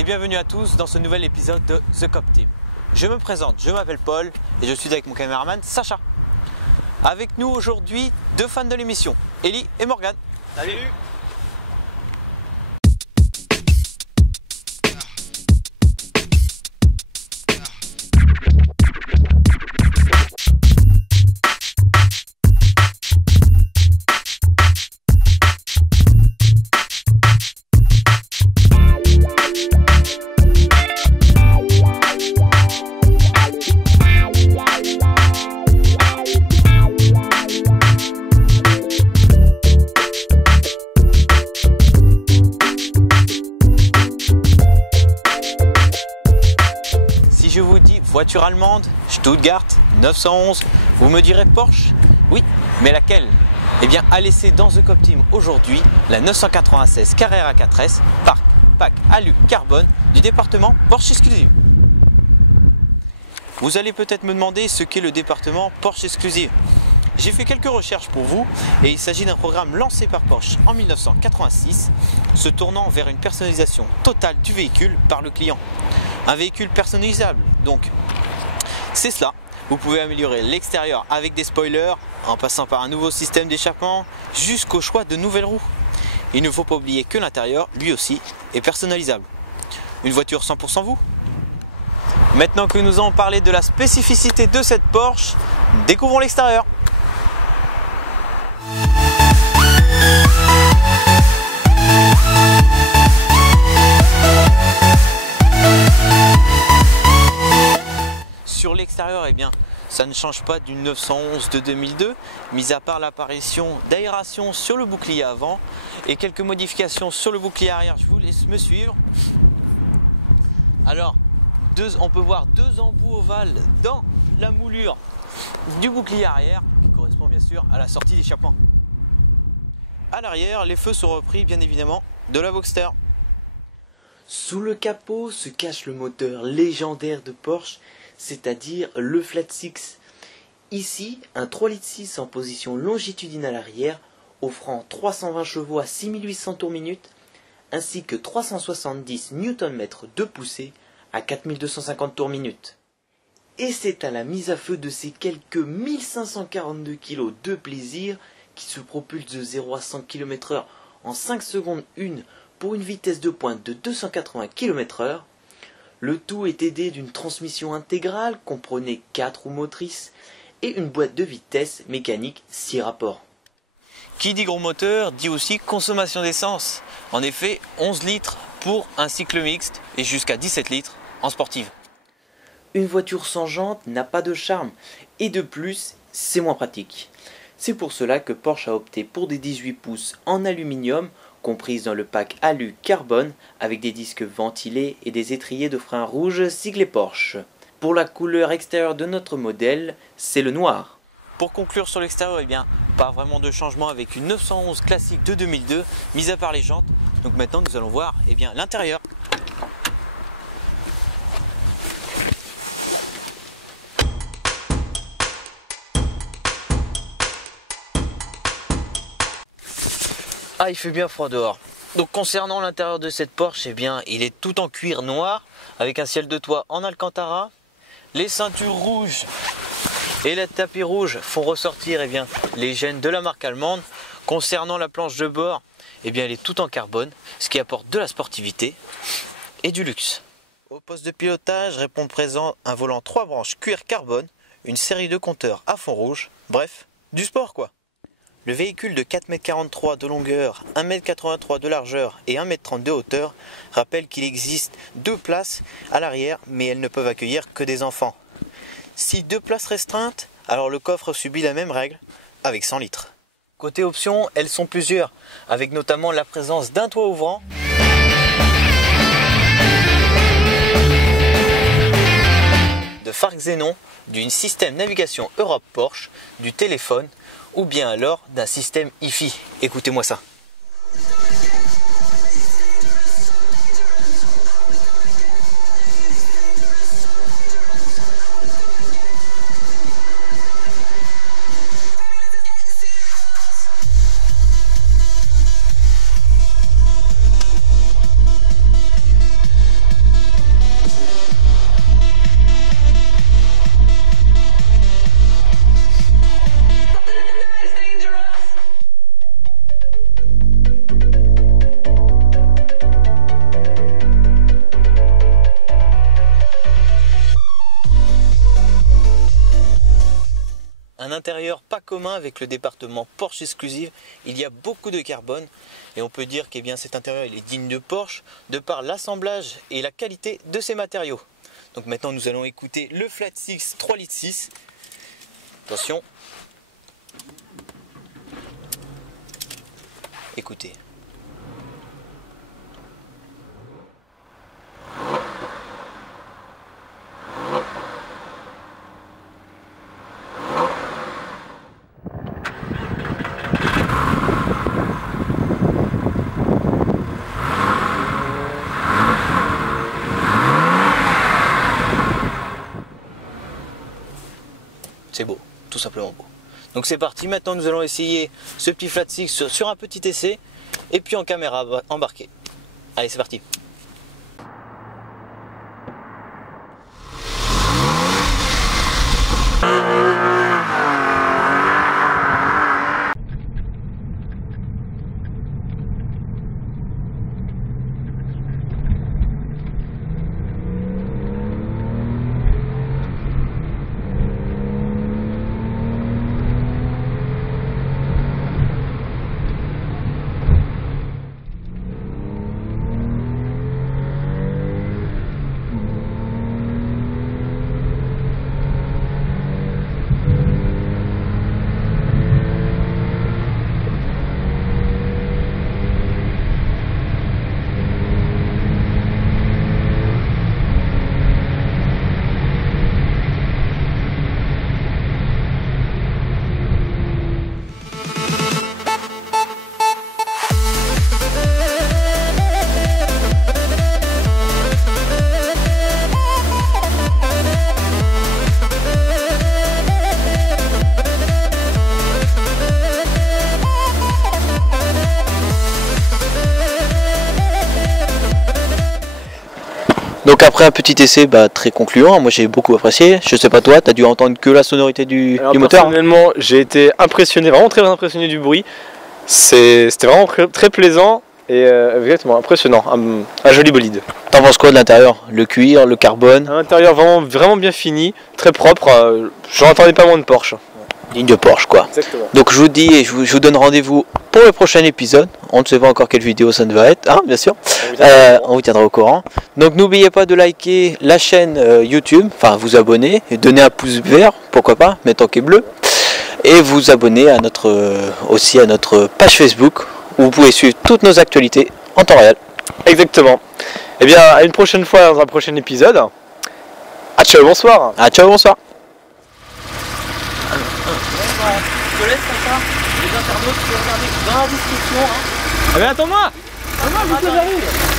et bienvenue à tous dans ce nouvel épisode de The Cop Team. Je me présente, je m'appelle Paul et je suis avec mon caméraman Sacha. Avec nous aujourd'hui deux fans de l'émission, Ellie et Morgane. Salut. Si je vous dis voiture allemande, Stuttgart 911, vous me direz Porsche? Oui, mais laquelle? Eh bien, à laisser dans The Cop Team aujourd'hui la 996 Carrera 4S pack alu carbone du département Porsche Exclusive. Vous allez peut-être me demander ce qu'est le département Porsche Exclusive. J'ai fait quelques recherches pour vous et il s'agit d'un programme lancé par Porsche en 1986, se tournant vers une personnalisation totale du véhicule par le client. Un véhicule personnalisable, donc c'est cela. Vous pouvez améliorer l'extérieur avec des spoilers, en passant par un nouveau système d'échappement, jusqu'au choix de nouvelles roues. Il ne faut pas oublier que l'intérieur, lui aussi, est personnalisable. Une voiture 100% vous. Maintenant que nous avons parlé de la spécificité de cette Porsche, découvrons l'extérieur. Sur l'extérieur, eh bien, ça ne change pas d'une 911 de 2002, mis à part l'apparition d'aération sur le bouclier avant et quelques modifications sur le bouclier arrière. Je vous laisse me suivre. Alors, on peut voir deux embouts ovales dans la moulure du bouclier arrière, qui correspond bien sûr à la sortie d'échappement. À l'arrière, les feux sont repris bien évidemment de la Boxster. Sous le capot se cache le moteur légendaire de Porsche, c'est-à-dire le Flat Six. Ici, un 3,6 litres en position longitudinale arrière, offrant 320 chevaux à 6800 tours minute, ainsi que 370 Nm de poussée à 4250 tours minute. Et c'est à la mise à feu de ces quelques 1542 kg de plaisir qui se propulse de 0 à 100 km/h en 5 secondes 1 pour une vitesse de pointe de 280 km/h. Le tout est aidé d'une transmission intégrale comprenait 4 roues motrices et une boîte de vitesse mécanique 6 rapports. Qui dit gros moteur dit aussi consommation d'essence. En effet, 11 litres pour un cycle mixte et jusqu'à 17 litres en sportive. Une voiture sans jantes n'a pas de charme et de plus, c'est moins pratique. C'est pour cela que Porsche a opté pour des 18 pouces en aluminium comprises dans le pack alu carbone avec des disques ventilés et des étriers de frein rouge siglés Porsche. Pour la couleur extérieure de notre modèle, c'est le noir. Pour conclure sur l'extérieur, eh bien, pas vraiment de changement avec une 911 classique de 2002, mis à part les jantes. Donc maintenant, nous allons voir eh bien, l'intérieur. Ah, il fait bien froid dehors. Donc concernant l'intérieur de cette Porsche, eh bien, il est tout en cuir noir avec un ciel de toit en alcantara. Les ceintures rouges et le tapis rouge font ressortir eh bien, les gènes de la marque allemande. Concernant la planche de bord, eh bien, elle est tout en carbone, ce qui apporte de la sportivité et du luxe. Au poste de pilotage répond présent un volant 3 branches cuir carbone, une série de compteurs à fond rouge, bref, du sport quoi. Le véhicule de 4,43 m de longueur, 1,83 m de largeur et 1,30 m de hauteur rappelle qu'il existe 2 places à l'arrière, mais elles ne peuvent accueillir que des enfants. Si 2 places restreintes, alors le coffre subit la même règle, avec 100 litres. Côté options, elles sont plusieurs, avec notamment la présence d'un toit ouvrant, de phares xénon, d'une système navigation Europe Porsche, du téléphone, ou bien alors d'un système hi-fi. Écoutez-moi ça. un intérieur pas commun avec le département Porsche Exclusive. Il y a beaucoup de carbone et on peut dire que cet intérieur il est digne de Porsche de par l'assemblage et la qualité de ses matériaux. Donc maintenant nous allons écouter le Flat Six 3,6 litres. Attention. Écoutez. C'est beau, tout simplement beau. Donc c'est parti, maintenant nous allons essayer ce petit Flat Six sur un petit essai et puis en caméra embarquée. Allez, c'est parti. Donc après un petit essai très concluant, moi j'ai beaucoup apprécié. Je sais pas toi, tu as dû entendre que la sonorité du moteur. Personnellement, j'ai été impressionné, vraiment très impressionné du bruit. C'était vraiment très plaisant et exactement impressionnant, un joli bolide. T'en penses quoi de l'intérieur? Le cuir, le carbone? Un intérieur vraiment bien fini, très propre. J'en attendais pas moins de Porsche. Digne de Porsche quoi. Exactement. Donc je vous dis et je vous donne rendez-vous pour le prochain épisode. On ne sait pas encore quelle vidéo ça ne va être, bien sûr. On vous tiendra au courant. Donc n'oubliez pas de liker la chaîne YouTube, enfin vous abonner et donner un pouce vert, pourquoi pas, mettre en quai bleu. Et vous abonner à aussi à notre page Facebook où vous pouvez suivre toutes nos actualités en temps réel. Exactement. Et bien à une prochaine fois dans un prochain épisode. Ah ciao, bonsoir. Ah ciao, bonsoir. Je te laisse comme ça, les internautes peuvent regarder dans la description. Ah mais attends-moi. Attends, j'arrive.